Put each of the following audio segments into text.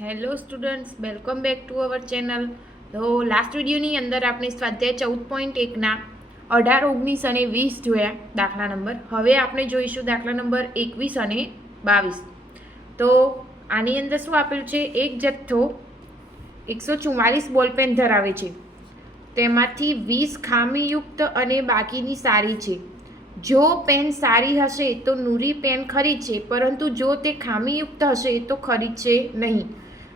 Hello students welcome back to our channel તો last વિડીયોની અંદર આપણે સ્વાધ્યાય ચૌદ પોઈન્ટ એકના અઢાર, ઓગણીસ અને વીસ જોયા દાખલા નંબર. હવે આપણે જોઈશું દાખલા નંબર એકવીસ અને બાવીસ. તો આની અંદર શું આપેલું છે? એક જથ્થો એકસો ચુમ્માલીસ બોલપેન ધરાવે છે. તેમાંથી વીસ ખામીયુક્ત અને બાકીની સારી છે. જો પેન સારી હશે તો નૂરી પેન ખરીદશે પરંતુ જો તે ખામીયુક્ત હશે તો ખરીદશે નહીં.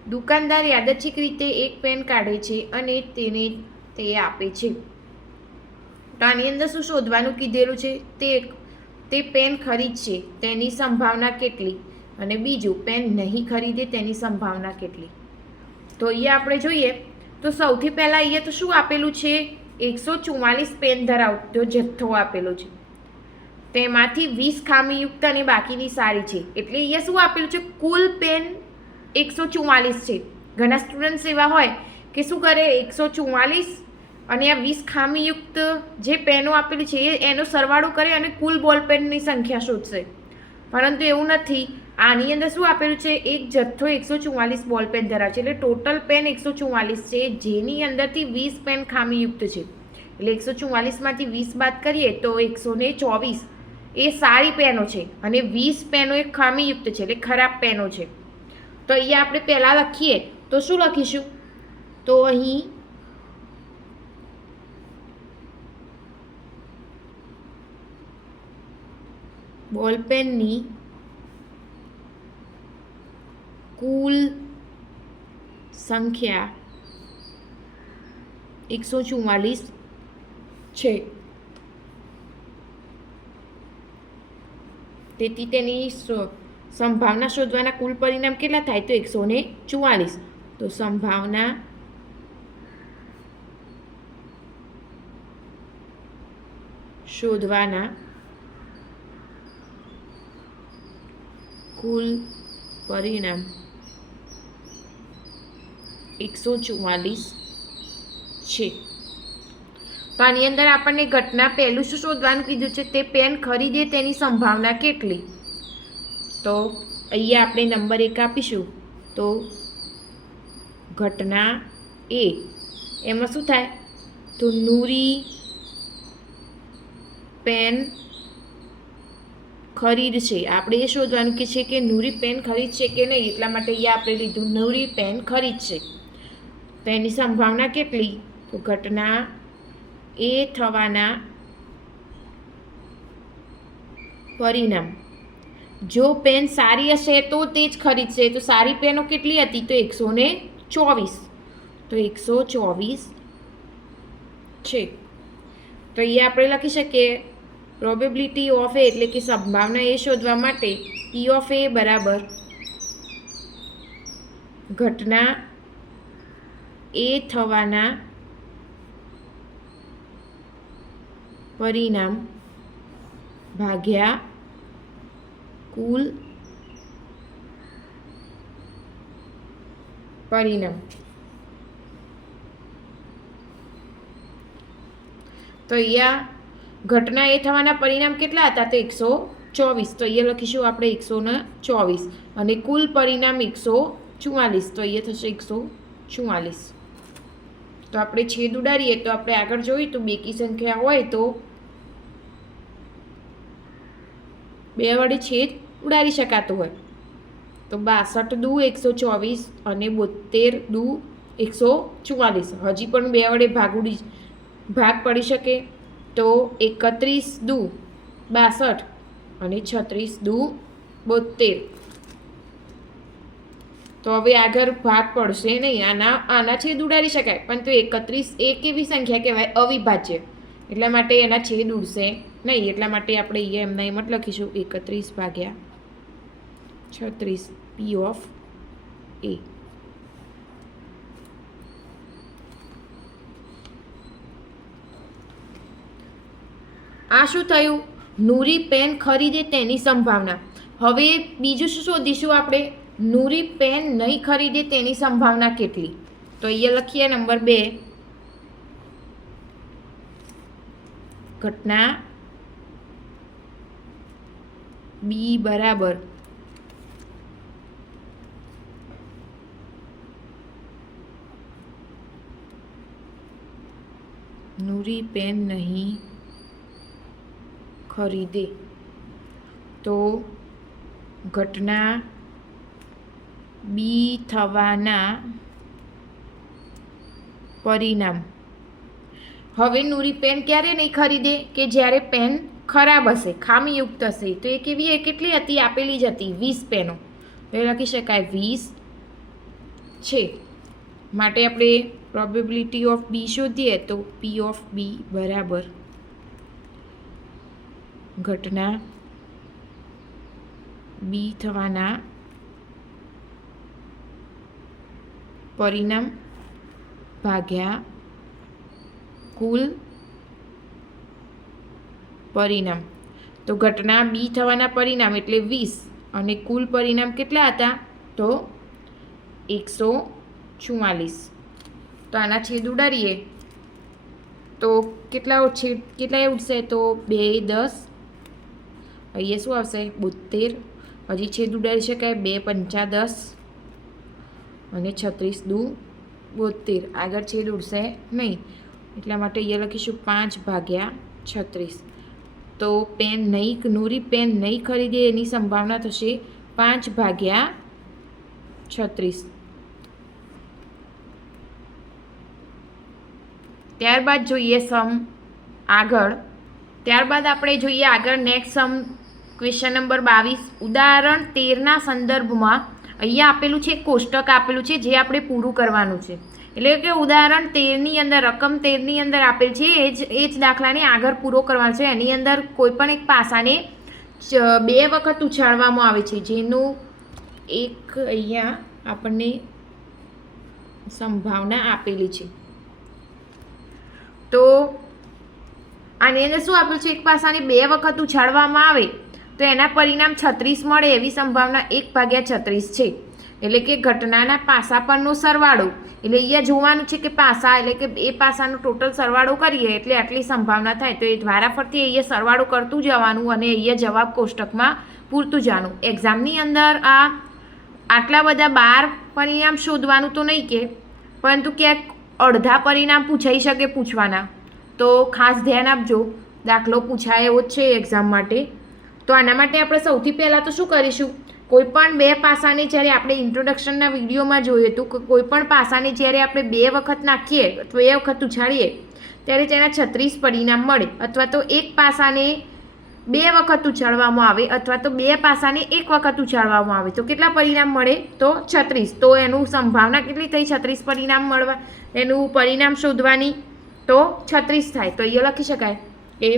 દુકાનદાર યાદચ્છિક રીતે એક પેન કાઢે છે અને તેને તે આપે છે. તો આની અંદર શું શોધવાનું કીધેલું છે? તે તે પેન ખરીદશે તેની સંભાવના કેટલી? અને બીજું, પેન નહીં ખરીદે તેની સંભાવના કેટલી? તો અહીંયા આપણે જોઈએ, તો સૌથી પહેલાં અહીંયા તો શું આપેલું છે? એકસો ચુમ્માલીસ પેન ધરાવતો જથ્થો આપેલો છે. તેમાંથી વીસ ખામીયુક્ત અને બાકીની સારી છે. એટલે અહીંયા શું આપેલું છે? કુલ પેન એકસો ચુમ્માલીસ છે. ઘણા સ્ટુડન્ટ્સ એવા હોય કે શું કરે, એકસો ચુમ્માલીસ અને આ વીસ ખામીયુક્ત જે પેનો આપેલી છે, એ એનો સરવાળો કરે અને કુલ બોલ પેનની સંખ્યા શોધશે. પરંતુ એવું નથી. આની અંદર શું આપેલું છે? એક જથ્થો એકસો ચુમ્માલીસ બોલ પેન ધરાવે છે. એટલે ટોટલ પેન એકસો ચુમ્માલીસ છે. જેની અંદરથી વીસ પેન ખામીયુક્ત છે. એટલે એકસો ચુમ્માલીસમાંથી વીસ બાદ કરીએ તો એકસો ને ચોવીસ. એ સારી પેનો છે અને વીસ પેનો એ ખામીયુક્ત છે. એટલે ખરાબ પેનો છે. તો અહીંયા આપણે પહેલાં લખીએ. તો શું લખીશું? તો અહીં બોલપેનની કુલ સંખ્યા એકસો ચુમ્માલીસ છે. તેથી તેની સંભાવના શોધવાના કુલ પરિણામ કેટલા થાય? તો એકસો ને ચુવાલીસ. તો સંભાવના શોધવાના કુલ પરિણામ એકસો ચુમ્માલીસ છે. તો આની અંદર આપણને ઘટના પહેલું શું શોધવાનું કીધું છે? તે પેન ખરીદે તેની સંભાવના કેટલી? તો અહીંયા આપણે નંબર એક આપીશું. તો ઘટના એ. એમાં શું થાય? તો નૂરી પેન ખરીદશે આપણે એ શોધવાનું કે છે કે નૂરી પેન ખરીદશે કે નહીં? એટલા માટે અહીંયા આપણે લીધું નૂરી પેન ખરીદશે એની સંભાવના કેટલી? તો ઘટના એ થવાના પરિણામ. જો પેન સારી હશે તો તે જ ખરીદશે. તો સારી પેનો કેટલી હતી? તો એકસો ને ચોવીસ. તો એકસો ચોવીસ છે. તો અહીંયા આપણે લખી શકીએ. પ્રોબેબિલિટી ઓફ એ એટલે કે સંભાવના એ શોધવા માટે પી ઓફ એ બરાબર ઘટના એ થવાના પરિણામ ભાગ્યા કુલ પરિણામ. તો અહીંયા ઘટના એ થવાના પરિણામ કેટલા હતા? તો એકસો ચોવીસ. તો અહીંયા લખીશું આપણે એકસો ને ચોવીસ. અને કુલ પરિણામ એકસો ચુમ્માલીસ તો અહીંયા થશે એકસો ચુમ્માલીસ તો આપણે છેદ ઉડાડીએ તો આપણે આગળ જોયું તો બેકી સંખ્યા હોય તો બે વડે છેદ ઉડાડી શકાતો હોય. તો બાસઠ દુ એકસો ચોવીસ અને બોતેર દુ એકસો ચુમ્માલીસ હજી પણ બે વડે ભાગ ઉડી ભાગ પડી શકે તો એકત્રીસ દુ બાસઠ અને છત્રીસ દુ બોતેર તો હવે આગળ ભાગ પડશે નહીં. આના આના છેદ ઉડાડી શકાય. પણ તો એકત્રીસ એ કેવી સંખ્યા કહેવાય? અવિભાજ્ય. એટલા માટે એના છેદ ઉડશે નહીં, એટલા માટે આપણે અહીંયા એમના એમ જ લખીશું. એકત્રીસ ભાગ્યા છત્રીસ પી ઓફ એ આ શું થયું? નૂરી પેન ખરીદે તેની સંભાવના. હવે બીજું શું શોધીશું આપણે? નૂરી પેન નહીં ખરીદે તેની સંભાવના કેટલી? તો અહીંયા લખીએ નંબર બે. ઘટના બી બરાબર. નૂરી પેન નહીં ખરીદે. તો ઘટના બી થવાના પરિણામ. હવે નૂરી પેન ક્યારે નહીં ખરીદે? કે જ્યારે પેન ખરાબ હશે, ખામીયુક્ત હશે, તો એ કેવી એ કેટલી હતી? આપેલી જ હતી, વીસ પેનો. તો એ લખી શકાય, વીસ છે. માટે આપણે પ્રોબેબિલિટી ઓફ બી શોધીએ તો પી ઓફ બી બરાબર ઘટના બી થવાના પરિણામ ભાગ્યા કુલ પરિણામ. તો ઘટના બી થવાના પરિણામ એટલે વીસ. અને કુલ પરિણામ કેટલા હતા? તો એકસો ચુમ્માલીસ તો આના છેદ ઉડાડીએ. તો કેટલા છેદ કેટલા ઉડશે? તો બે, દસ. અહીંયા શું આવશે? બોતેર હજી છેદ ઉડાડી શકાય. બે, પંચા દસ. અને છત્રીસ દુ બોતેર આગળ છેદ ઉડશે નહીં. એટલા માટે અહીંયા લખીશું પાંચ ભાગ્યા છત્રીસ. તો પેન નહીં, નૂરી પેન નહીં ખરીદે એની સંભાવના થશે પાંચ ભાગ્યા છત્રીસ. ત્યારબાદ જોઈએ સમ આગળ. ત્યારબાદ આપણે જોઈએ આગળ નેક્સ્ટ સમ ક્વેશ્ચન નંબર બાવીસ. ઉદાહરણ તેરના સંદર્ભમાં અહીંયા આપેલું છે, કોષ્ટક આપેલું છે, જે આપણે પૂરું કરવાનું છે. એટલે કે ઉદાહરણ તેરની અંદર, રકમ તેરની અંદર આપેલ છે, એ જ એ જ દાખલાને આગળ પૂરો કરવાનો છે. એની અંદર કોઈપણ એક પાસાને બે વખત ઉછાળવામાં આવે છે. જેનું એક અહીંયા આપણને સંભાવના આપેલી છે. તો આની અંદર શું આપેલું છે? એક પાસાને બે વખત ઉછાળવામાં આવે, તો એના પરિણામ છત્રીસ મળે એવી સંભાવના એક ભાગ્યા છત્રીસ છે. એટલે કે ઘટનાના પાસા પરનો સરવાળો. એટલે અહીંયા જોવાનું છે કે પાસા, એટલે કે એ પાસાનો ટોટલ સરવાળો કરીએ એટલે આટલી સંભાવના થાય. તો એ દ્વારા ફરતી અહીંયા સરવાળો કરતું જવાનું અને અહીંયા જવાબ કોષ્ટકમાં પૂરતું જવાનું એક્ઝામની અંદર આ આટલા બધા બાર પરિણામ શોધવાનું તો નહીં કે, પરંતુ ક્યાંક અડધા પરિણામ પૂછાઈ શકે પૂછવાના. તો ખાસ ધ્યાન આપજો, દાખલો પૂછાય એવો જ છે એક્ઝામ માટે. તો આના માટે આપણે સૌથી પહેલાં તો શું કરીશું? કોઈ પણ બે પાસાને જ્યારે આપણે ઇન્ટ્રોડક્શનના વિડીયોમાં જોયું હતું કે કોઈપણ પાસાને જ્યારે આપણે બે વખત નાખીએ અથવા બે વખત ઉછાળીએ, ત્યારે તેના છત્રીસ પરિણામ મળે. અથવા તો એક પાસાને બે વખત ઉછાળવામાં આવે, અથવા તો બે પાસાને એક વખત ઉછાળવામાં આવે. તો કેટલા પરિણામ મળે? તો છત્રીસ. તો એનું સંભાવના કેટલી થઈ? છત્રીસ પરિણામ મળવા, એનું પરિણામ શોધવાની તો છત્રીસ થાય. તો અહીંયા લખી શકાય કે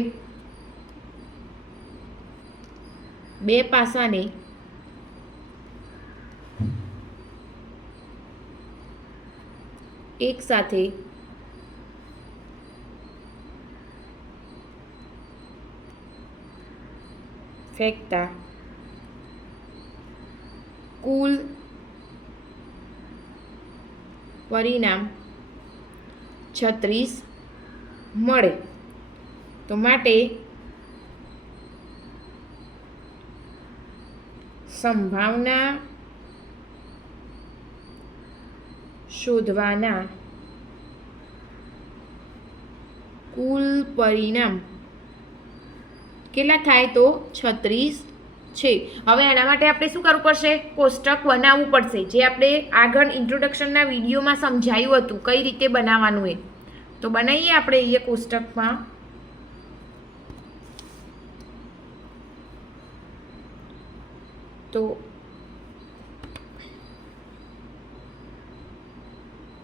બે પાસાને એક સાથે ફેંકતા. કુલ પરિણામ છત્રીસ મળે. તો માટે સંભાવના શોધવાના કુલ પરિણામ કેટલા થાય તો છત્રીસ છે. હવે એના માટે આપણે શું કરવું પડશે? કોષ્ટક બનાવવું પડશે. જે આપણે આગળ ઇન્ટ્રોડક્શનના વિડીયોમાં સમજાયું હતું કઈ રીતે બનાવવાનું એ. તો બનાવીએ આપણે એ કોષ્ટકમાં. તો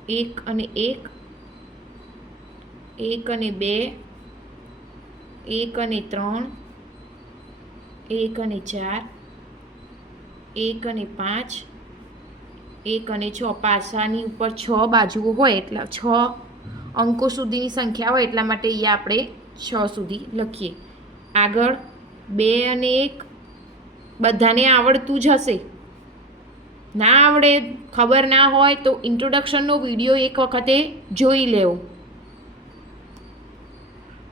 એક અને એક એક અને બે, એક અને ત્રણ, એક અને ચાર, એક અને પાંચ, એક અને છ. પાસાની ઉપર છ બાજુઓ હોય એટલા, છ અંકો સુધીની સંખ્યા હોય એટલા માટે એ આપણે છ સુધી લખીએ. આગળ બે અને એક, બધાને આવડતું જ હશે. ના આવડે, ખબર ના હોય તો ઇન્ટ્રોડક્શનનો વીડિયો એક વખતે જોઈ લેવો.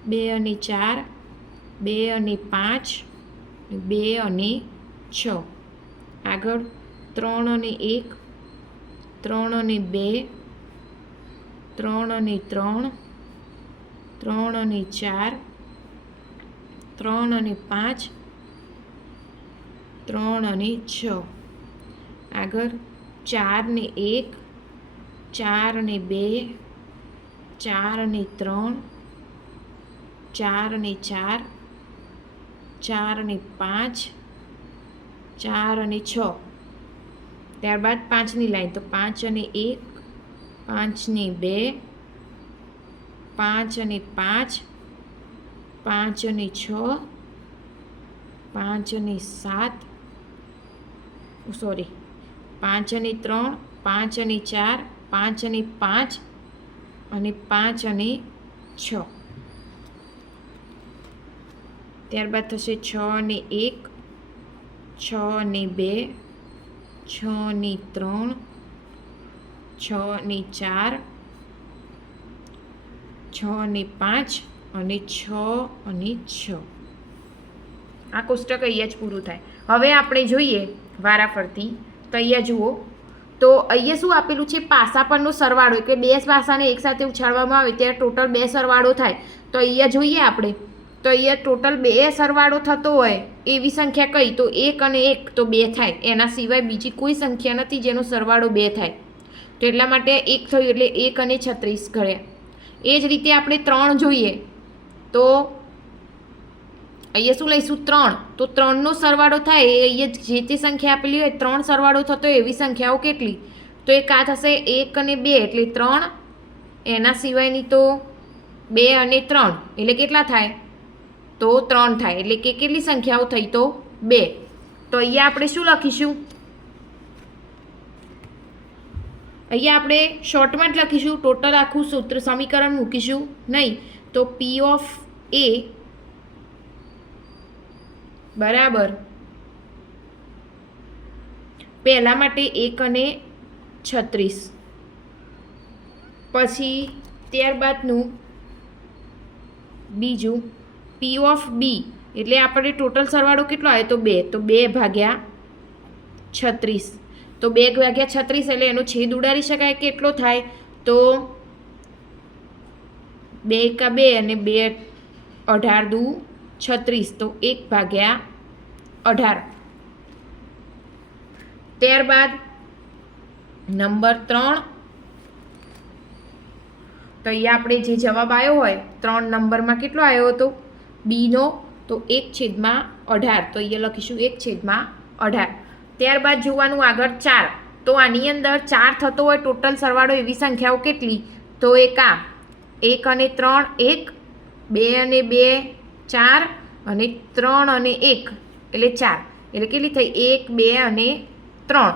બે અને ચાર, બે અને પાંચ, બે અને છ. આગળ ત્રણ અને એક, ત્રણ અને બે, ત્રણ અને ત્રણ ત્રણ અને ચાર, ત્રણ અને પાંચ, ત્રણ અને છ. આગળ ચાર ને એક, ચાર અને બે, ચાર ને ત્રણ, ચાર અને ચાર ચાર ને પાંચ, ચાર અને છ. ત્યારબાદ પાંચની લાઈન, તો પાંચ અને એક પાંચની બે, પાંચ અને પાંચ પાંચ અને છ, પાંચ અને સાત. સોરી પાંચ અને ત્રણ, પાંચ અને ચાર, પાંચ અને પાંચ અને પાંચ અને છ. ત્યારબાદ થશે છ અને એક, છ અને બે, છ અને ત્રણ, છ અને ચાર, છ અને પાંચ અને છ અને છ. આ કોષ્ટક અહીંયા જ પૂરું થાય. હવે આપણે જોઈએ વારાફરતી તો અહીંયા જુઓ. તો અહીંયા શું આપેલું છે? પાસા પરનો સરવાળો, એટલે બે પાસાને એકસાથે ઉછાળવામાં આવે ત્યારે ટોટલ બે સરવાળો થાય. તો અહીંયા જોઈએ આપણે. તો અહીંયા ટોટલ બે સરવાળો થતો હોય એવી સંખ્યા કઈ? તો એક અને એક તો બે થાય. એના સિવાય બીજી કોઈ સંખ્યા નથી જેનો સરવાળો બે થાય. તો એટલા માટે એક થયું એટલે એક અને છત્રીસ ઘડ્યા. એ જ રીતે આપણે ત્રણ જોઈએ. તો અહીંયા શું લઈશું? ત્રણ. તો ત્રણનો સરવાળો થાય, એ અહીંયા જે તે સંખ્યા આપેલી હોય ત્રણ સરવાળો થતો એવી સંખ્યાઓ કેટલી? તો એક આ થશે એક અને બે, એટલે ત્રણ. એના સિવાયની તો બે અને ત્રણ. એટલે કેટલા થાય? તો ત્રણ થાય. એટલે કે કેટલી સંખ્યાઓ થઈ? તો બે. તો અહીંયા આપણે શું લખીશું? અહીંયા આપણે શોર્ટમાં જ લખીશું. ટોટલ આખું સૂત્ર સમીકરણ મૂકીશું. નહીં. તો પી ઓફ એ બરાબર. પહેલા માટે એક અને છત્રીસ. પછી ત્યારબાદનું બીજું પી ઓફ બી એટલે આપણે ટોટલ સરવાળો કેટલો આવે? તો બે. તો બે ભાગ્યા છત્રીસ. તો બે ભાગ્યા છત્રીસ એટલે એનો છેદ ઉડાડી શકાય કેટલો થાય? તો બે એકા બે અને બે અઢાર દુ છત્રીસ તો એક ભાગ્યા અઢાર. ત્યારબાદ નંબર ત્રણ. તો અહીંયા આપણે જે જવાબ આવ્યો હોય, ત્રણ નંબરમાં કેટલો આવ્યો હતો? બીનો તો એક છેદમાં અઢાર. તો અહીંયા લખીશું એક છેદમાં અઢાર. ત્યારબાદ જોવાનું આગળ ચાર. તો આની અંદર ચાર થતો હોય, ટોટલ સરવાળો એવી સંખ્યાઓ કેટલી? તો એક આ. એક અને ત્રણ, એક. બે અને બે ચાર અને ત્રણ અને એક. એટલે ચાર. એટલે કેટલી થઈ? એક, બે અને ત્રણ.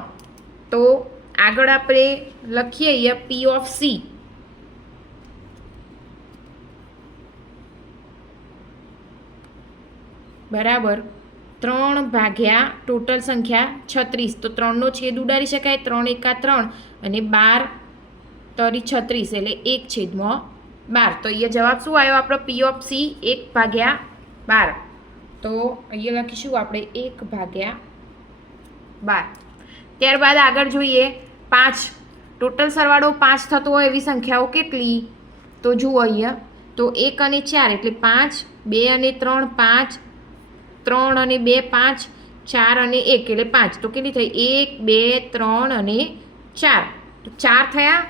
તો આગળ આપણે લખીએ અહીંયા પી ઓફ સી બરાબર. ત્રણ ભાગ્યા ટોટલ સંખ્યા છત્રીસ. તો ત્રણનો છેદ ઉડાડી શકાય. ત્રણ એકા ત્રણ. અને બાર તરી છત્રીસ. એટલે એક છેદમાં બાર. તો અહીંયા જવાબ શું આવ્યો? આપણો પી ઓફ સી એક ભાગ્યા બાર. તો અહીંયા લખીશું આપણે એક ભાગ્યા બાર. ત્યારબાદ આગળ જોઈએ. પાંચ. ટોટલ સરવાળો પાંચ થતો હોય એવી સંખ્યાઓ કેટલી? તો જુઓ અહીંયા. તો એક અને ચાર એટલે પાંચ, બે અને ત્રણ પાંચ, ત્રણ અને બે પાંચ, ચાર અને એક એટલે પાંચ. તો કેટલી થઈ? એક, બે, ત્રણ અને ચાર. તો ચાર થયા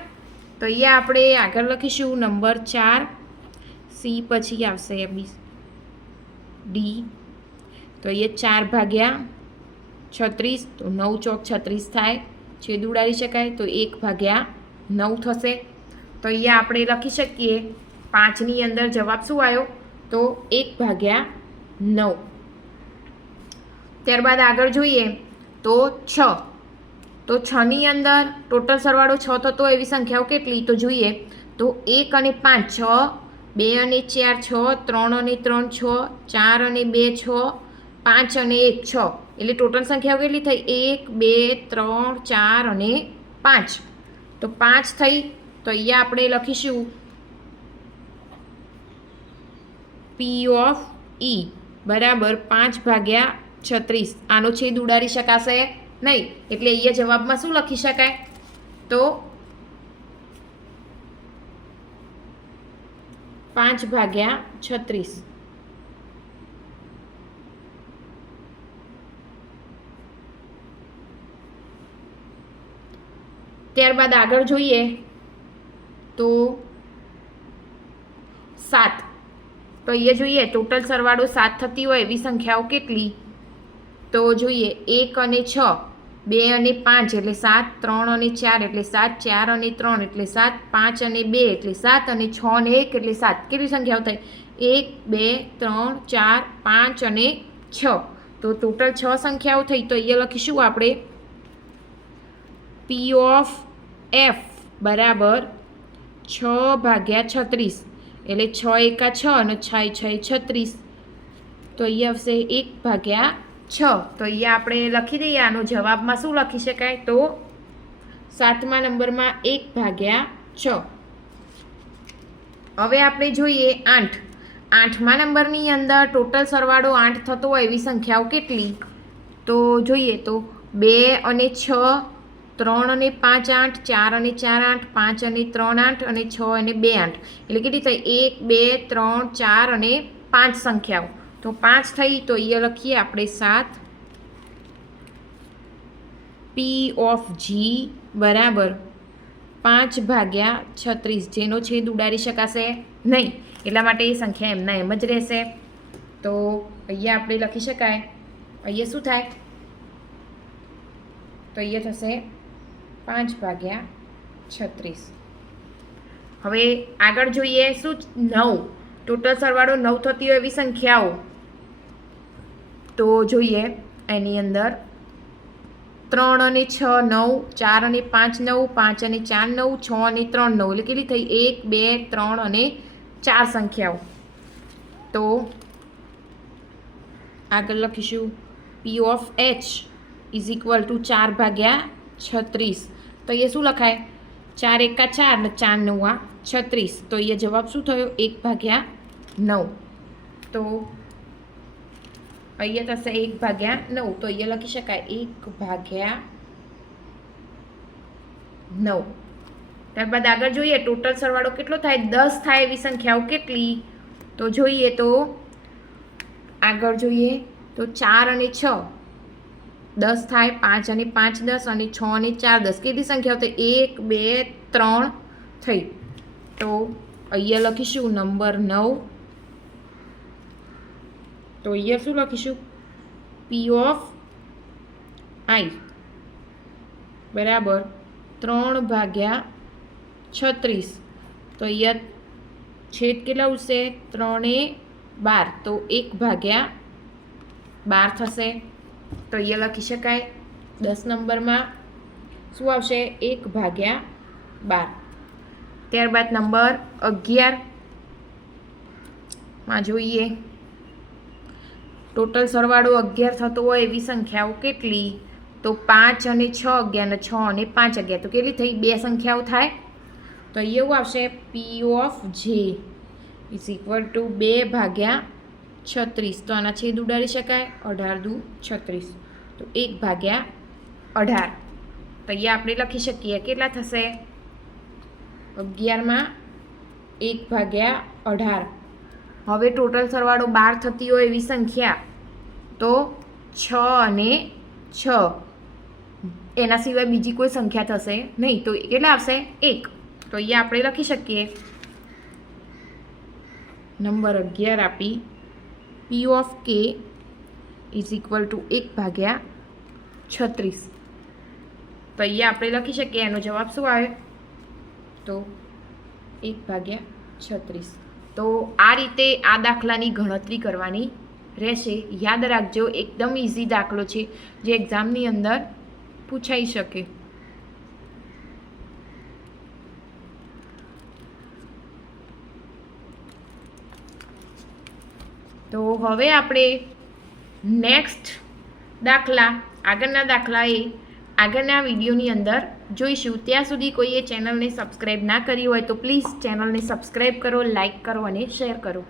તો અહીંયા આપણે આગળ લખીશું નંબર ચાર. સી પછી આવશે બી ડી. તો અહીંયા ચાર ભાગ્યા છત્રીસ, તો નવ ચોક છત્રીસ થાય. છેદ ઉડાડી શકાય તો એક ભાગ્યા નવ થશે. તો અહીંયા આપણે લખી શકીએ પાંચની અંદર જવાબ શું આવ્યો? તો એક ભાગ્યા નવ. ત્યારબાદ આગળ જોઈએ તો છ. તો છની અંદર ટોટલ સરવાળો છ થતો એવી સંખ્યાઓ કેટલી? તો જોઈએ, તો એક અને પાંચ, છ, બે અને ચાર, છ, ત્રણ અને ત્રણ, છ, ચાર અને બે, છ, પાંચ અને એક, છ. એટલે ટોટલ સંખ્યાઓ કેટલી થઈ? એક, બે, ત્રણ, ચાર અને પાંચ. તો પાંચ થઈ, તો અહીંયા આપણે લખીશું પી ઓફ ઈ બરાબર પાંચ ભાગ્યા છત્રીસ. આનો છેદ ઉડાડી શકાશે? નહીં, એટલે અહીંયા જવાબમાં શું લખી શકાય? તો પાંચ ભાગ્યા છત્રીસ. ત્યારબાદ આગળ જોઈએ તો સાત. તો અહીંયા જોઈએ, ટોટલ સરવાળો સાત થતી હોય એવી સંખ્યાઓ કેટલી? તો જોઈએ, એક અને છ. બે અને પાંચ એટલે સાત, ત્રણ અને ચાર એટલે સાત, ચાર અને ત્રણ એટલે સાત, પાંચ અને બે એટલે સાત અને છ અને એક એટલે સાત. કેટલી સંખ્યાઓ થાય એક, બે, ત્રણ, ચાર, પાંચ અને છ. તો ટોટલ છ સંખ્યાઓ થઈ. તો અહીંયા લખીશું આપણે પી ઓફ એફ બરાબર છ ભાગ્યા છત્રીસ. એટલે છ એકા છ અને છ છ છત્રીસ. તો અહીંયા આવશે એક ભાગ્યા છ. તો અહીંયા આપણે લખી દઈએ, આનો જવાબમાં શું લખી શકાય? તો સાતમા નંબરમાં એક ભાગ્યા છ. હવે આપણે જોઈએ આઠ. આઠમા નંબરની અંદર ટોટલ સરવાળો આઠ થતો હોય એવી સંખ્યાઓ કેટલી? તો જોઈએ તો બે અને છ, ત્રણ અને પાંચ આઠ, ચાર અને ચાર આઠ, પાંચ અને ત્રણ આઠ અને છ અને બે આઠ. એટલે કેટલી થઈ? એક, બે, ત્રણ, ચાર અને પાંચ સંખ્યાઓ. તો પાંચ થઈ તો અહીંયા લખીએ આપણે સાત. પી ઓફ જી બરાબર પાંચ ભાગ્યા છત્રીસ. જેનો છેદ ઉડાડી શકાશે? નહીં. એટલા માટે એ સંખ્યા એમના એમ જ રહેશે. તો અહીંયા આપણે લખી શકાય. અહીંયા શું થાય? તો અહીંયા થશે પાંચ ભાગ્યા છત્રીસ. હવે આગળ જોઈએ શું નવ. ટોટલ સરવાળો નવ થતી હોય એવી સંખ્યાઓ. તો જોઈએ એની અંદર. ત્રણ અને છ નવ, ચાર અને પાંચ નવ, પાંચ અને ચાર નવ, છ અને ત્રણ નવ. એટલે કેટલી થઈ? એક, બે, ત્રણ અને ચાર સંખ્યાઓ. તો આગળ લખીશું. P of H is equal to ચાર ભાગ્યા છત્રીસ. તો એ શું લખાય? ચાર એકા ચાર ને ચાર નવા છત્રીસ. તો એ જવાબ શું થયો? એક ભાગ્યા નવ. તો અહીંયા થશે એક ભાગ્યા નવ તો અહીંયા લખી શકાય એક ભાગ્યા નવ ત્યારબાદ આગળ જોઈએ ટોટલ સરવાળો કેટલો થાય દસ થાય એવી સંખ્યાઓ કેટલી તો જોઈએ તો આગળ જોઈએ તો ચાર અને છ દસ થાય પાંચ અને પાંચ દસ અને છ અને ચાર દસ કેટલી સંખ્યાઓ થાય એક બે ત્રણ થઈ તો અહીંયા લખીશું નંબર નવ તો અહીંયા શું લખીશું? પી ઓફ આઈ બરાબર. ત્રણ ભાગ્યા છત્રીસ. તો અહીંયા છેદ કેટલા ઉઠશે ત્રણે બાર. તો એક ભાગ્યા બાર થશે. તો અહીંયા લખી શકાય. દસ નંબરમાં શું આવશે? એક ભાગ્યા બાર. ત્યારબાદ નંબર અગિયારમાં જોઈએ. ટોટલ સરવાળો અગિયાર થતો હોય એવી સંખ્યાઓ કેટલી? તો પાંચ અને છ અગિયાર છ અને પાંચ અગિયાર. તો કેટલી થઈ? બે સંખ્યાઓ થાય. તો એવું આવશે P of J is equal to બે ભાગ્યા છત્રીસ. તો આના છેદ ઉડાડી શકાય. અઢાર દુ છત્રીસ. તો એક ભાગ્યા અઢાર. તો અહીંયા આપણે લખી શકીએ. કેટલા થશે? અગિયારમાં એક ભાગ્યા અઢાર. હવે ટોટલ સરવાળો બાર થતી હોય એવી સંખ્યા. તો છ અને છ. એના સિવાય બીજી કોઈ સંખ્યા થશે નહીં. તો કેટલા આવશે? એક. તો અહીંયા આપણે લખી શકીએ. નંબર અગિયાર આપી. P of K is equal to એક ભાગ્યા છત્રીસ. તો અહીંયા આપણે લખી શકીએ. એનો જવાબ શું આવે? તો એક ભાગ્યા છત્રીસ. તો આ રીતે આ દાખલાની ગણતરી કરવાની રહેશે. યાદ રાખજો, એકદમ ઇઝી દાખલો છે, જે એક્ઝામની અંદર પૂછાઈ શકે. તો હવે આપણે નેક્સ્ટ દાખલા, આગળના દાખલા એ આગળના વિડીયોની અંદર જોઈશું. ત્યાં સુધી કોઈએ ચેનલને સબસ્ક્રાઈબ ના કરી હોય તો પ્લીઝ ચેનલને સબસ્ક્રાઈબ કરો લાઈક કરો અને શેર કરો.